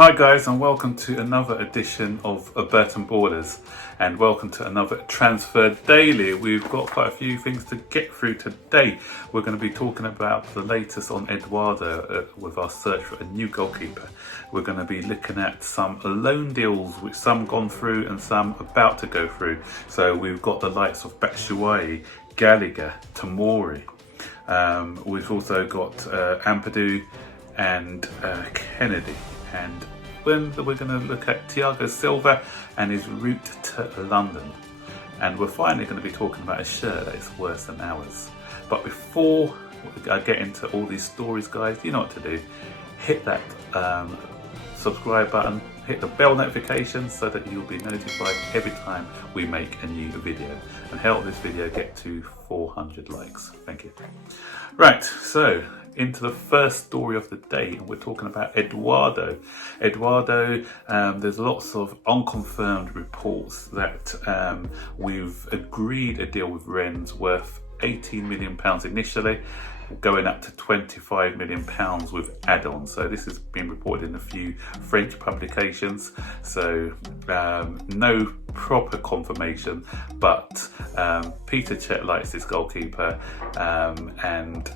Hi guys, and welcome to another edition of Burton Borders, and welcome to another Transfer Daily. We've got quite a few things to get through today. We're going to be talking about the latest on Eduardo with our search for a new goalkeeper. We're going to be looking at some loan deals, which some gone through and some about to go through. So we've got the likes of Batshuayi, Gallagher, Tomori. We've also got Ampadu and Kennedy. And then we're going to look at Thiago Silva and his route to London. And we're finally going to be talking about a shirt that is worse than ours. But before I get into all these stories, guys, you know what to do. Hit that subscribe button, hit the bell notification so that you'll be notified every time we make a new video. And help this video get to 400 likes. Thank you. Right, so into the first story of the day, and we're talking about Eduardo. There's lots of unconfirmed reports that we've agreed a deal with Rennes worth £18 million initially, going up to £25 million with add-ons. So this has been reported in a few French publications. So no proper confirmation, but Peter Cech likes this goalkeeper, and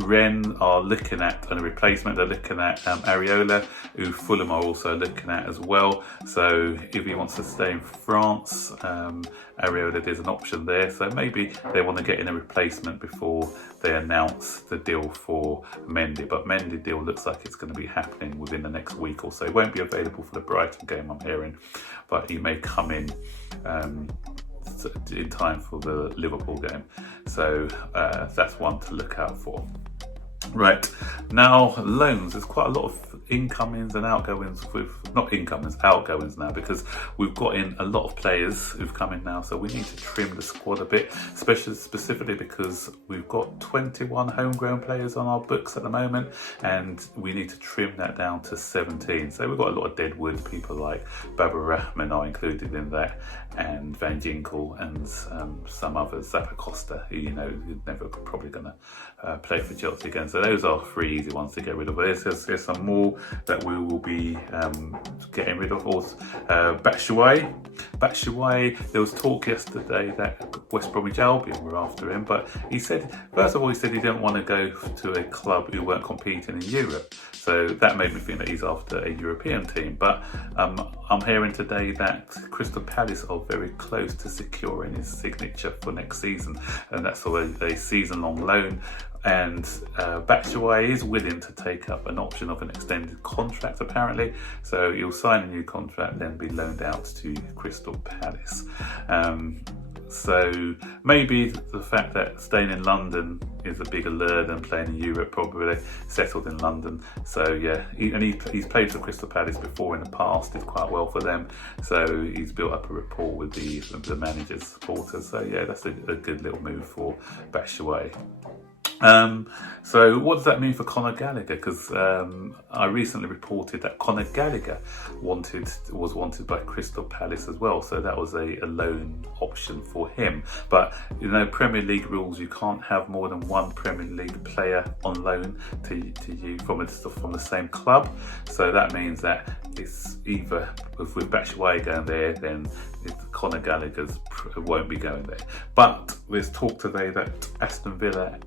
Rennes are looking at a replacement. They're looking at Areola, who Fulham are also looking at as well. So if he wants to stay in France, Areola, there's an option there. So maybe they want to get in a replacement before they announce the deal for Mendy. But Mendy deal looks like it's going to be happening within the next week or so. It won't be available for the Brighton game, I'm hearing, but he may come in time for the Liverpool game. So that's one to look out for. Right, now loans. There's quite a lot of incomings and outgoings outgoings now, because we've got in a lot of players who've come in now, so we need to trim the squad a bit, specifically because we've got 21 homegrown players on our books at the moment, and we need to trim that down to 17. So we've got a lot of deadwood people like Batshuayi are included in that, and Van Ginkel, and some others, Zappacosta, who you know is never probably going to play for Chelsea again. So those are three easy ones to get rid of. There's some more that we will be getting rid of. Batshuayi, there was talk yesterday that West Bromwich Albion were after him, but he said, first of all, he said he didn't want to go to a club who weren't competing in Europe. So that made me think that he's after a European team. But I'm hearing today that Crystal Palace are very close to securing his signature for next season, and that's a season-long loan. And Batshuayi is willing to take up an option of an extended contract, apparently. So he'll sign a new contract, then be loaned out to Crystal Palace. So maybe the fact that staying in London is a bigger lure than playing in Europe, probably settled in London. So yeah, he's played for Crystal Palace before in the past, did quite well for them. So he's built up a rapport with the managers, supporters. So yeah, that's a good little move for Batshuayi. So what does that mean for Connor Gallagher? Because I recently reported that Connor Gallagher was wanted by Crystal Palace as well. So that was a loan option for him. But you know, Premier League rules, you can't have more than one Premier League player on loan to you from the same club. So that means that it's either with Batshuayi going there, then Connor Gallagher's won't be going there. But there's talk today that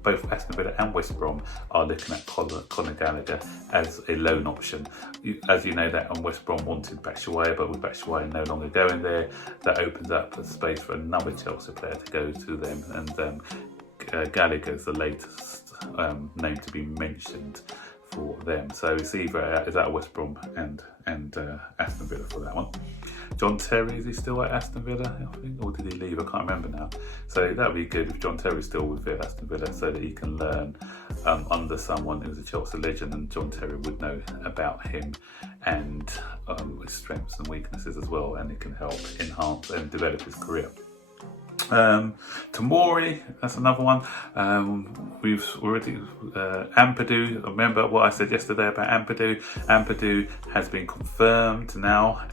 both Aston Villa and West Brom are looking at Connor Gallagher as a loan option. As you know, that West Brom wanted Batshuayi, but with Batshuayi no longer going there, that opens up a space for another Chelsea player to go to them, and Gallagher is the latest name to be mentioned for them. So it's either at West Brom and Aston Villa for that one. John Terry, is he still at Aston Villa, I think, or did he leave? I can't remember now. So that would be good if John Terry's still with Aston Villa, so that he can learn under someone who's a Chelsea legend, and John Terry would know about him and his strengths and weaknesses as well, and it can help enhance and develop his career. Tomori, that's another one. We've already Ampadu. Remember what I said yesterday about Ampadu? Ampadu has been confirmed now.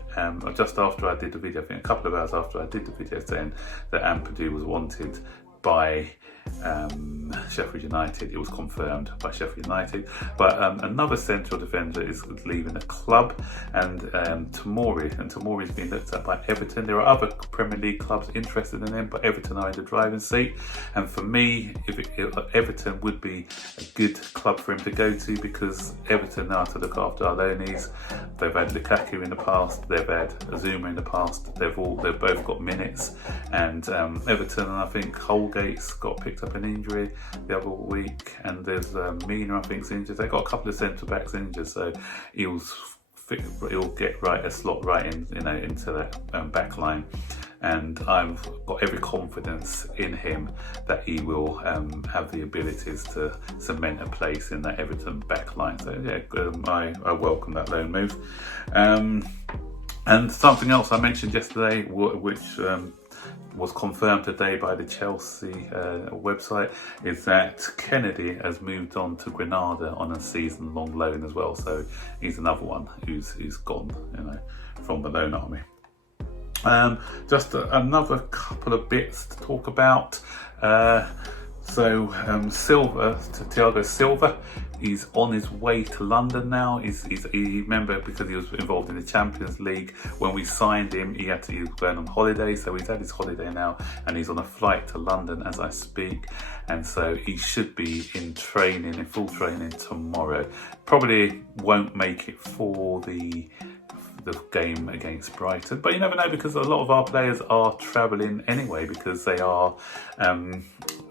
Just after I did the video, I think a couple of hours after I did the video, saying that Ampadu was wanted by Sheffield United. It was confirmed by Sheffield United, but another central defender is leaving the club, and Tomori's been looked at by Everton. There are other Premier League clubs interested in him, but Everton are in the driving seat. And for me, Everton would be a good club for him to go to, because Everton know how to look after our loanees. They've had Lukaku in the past, they've had Azuma in the past. They've both got minutes, and Everton, I think Holgate's got picked up an injury the other week, and there's Mina, I think, is injured. They've got a couple of centre backs injured, so he'll get a slot right in, into that back line. And I've got every confidence in him that he will have the abilities to cement a place in that Everton back line. So yeah, I welcome that loan move. And something else I mentioned yesterday, which was confirmed today by the Chelsea website, is that Kennedy has moved on to Granada on a season-long loan as well. So he's another one who's gone, from the loan army. Just another couple of bits to talk about. Thiago Silva, he's on his way to London now. Remember, because he was involved in the Champions League when we signed him, he was going on holiday, so he's had his holiday now, and he's on a flight to London as I speak, and so he should be in full training tomorrow. Probably won't make it for the game against Brighton, but you never know, because a lot of our players are travelling anyway, because they are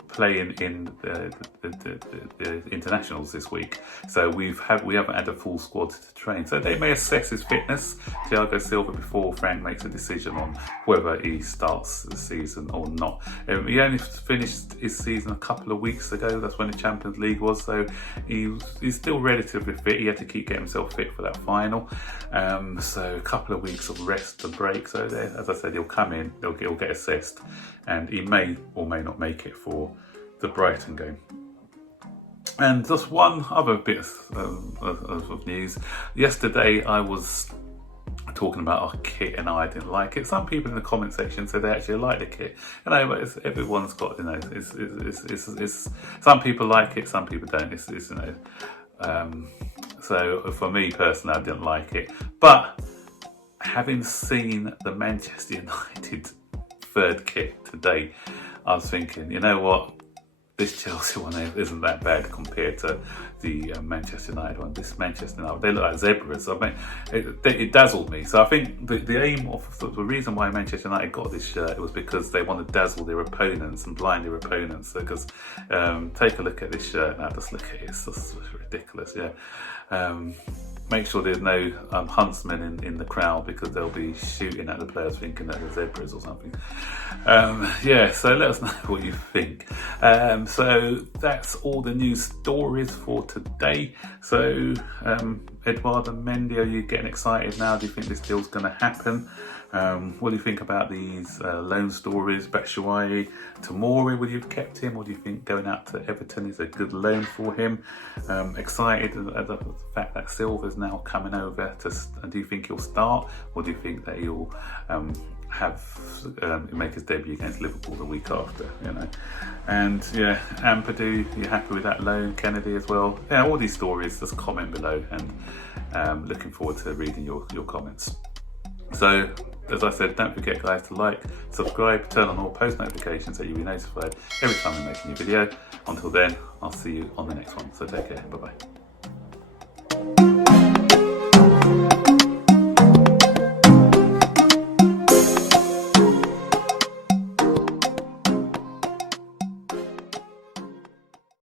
playing in the internationals this week. So we haven't had a full squad to train, so they may assess his fitness, Thiago Silva, before Frank makes a decision on whether he starts the season or not. He only finished his season a couple of weeks ago. That's when the Champions League was, so he's still relatively fit. He had to keep getting himself fit for that final, so a couple of weeks of rest and break. So as I said, he'll come in, he'll get assessed, and he may or may not make it for the Brighton game. And just one other bit of news. Yesterday I was talking about our kit and I didn't like it. Some people in the comment section said they actually like the kit. But everyone's got, it's some people like it, some people don't. So for me personally, I didn't like it. But having seen the Manchester United third kit today, I was thinking, you know what? This Chelsea one isn't that bad compared to the Manchester United one. This Manchester United, they look like zebras. I mean, it dazzled me. So I think the aim of the reason why Manchester United got this shirt was because they want to dazzle their opponents and blind their opponents. Because take a look at this shirt now. Just look at it. It's just ridiculous. Yeah. Make sure there's no huntsmen in the crowd, because they'll be shooting at the players thinking that they're zebras or something. Yeah, so let us know what you think. So that's all the news stories for today. So EDOUARD and Mendy, are you getting excited now? Do you think this deal's going to happen? What do you think about these loan stories? Batshuayi, Tomori, would you have kept him, or do you think going out to Everton is a good loan for him? Excited at the fact that Silva's now coming over and do you think he'll start, or do you think that he'll make his debut against Liverpool the week after? And yeah, Ampadu, you happy with that loan? Kennedy as well? Yeah, all these stories, just comment below, and looking forward to reading your comments. So, as I said, don't forget guys to like, subscribe, turn on all post notifications so you'll be notified every time I make a new video. Until then, I'll see you on the next one. So take care, bye bye.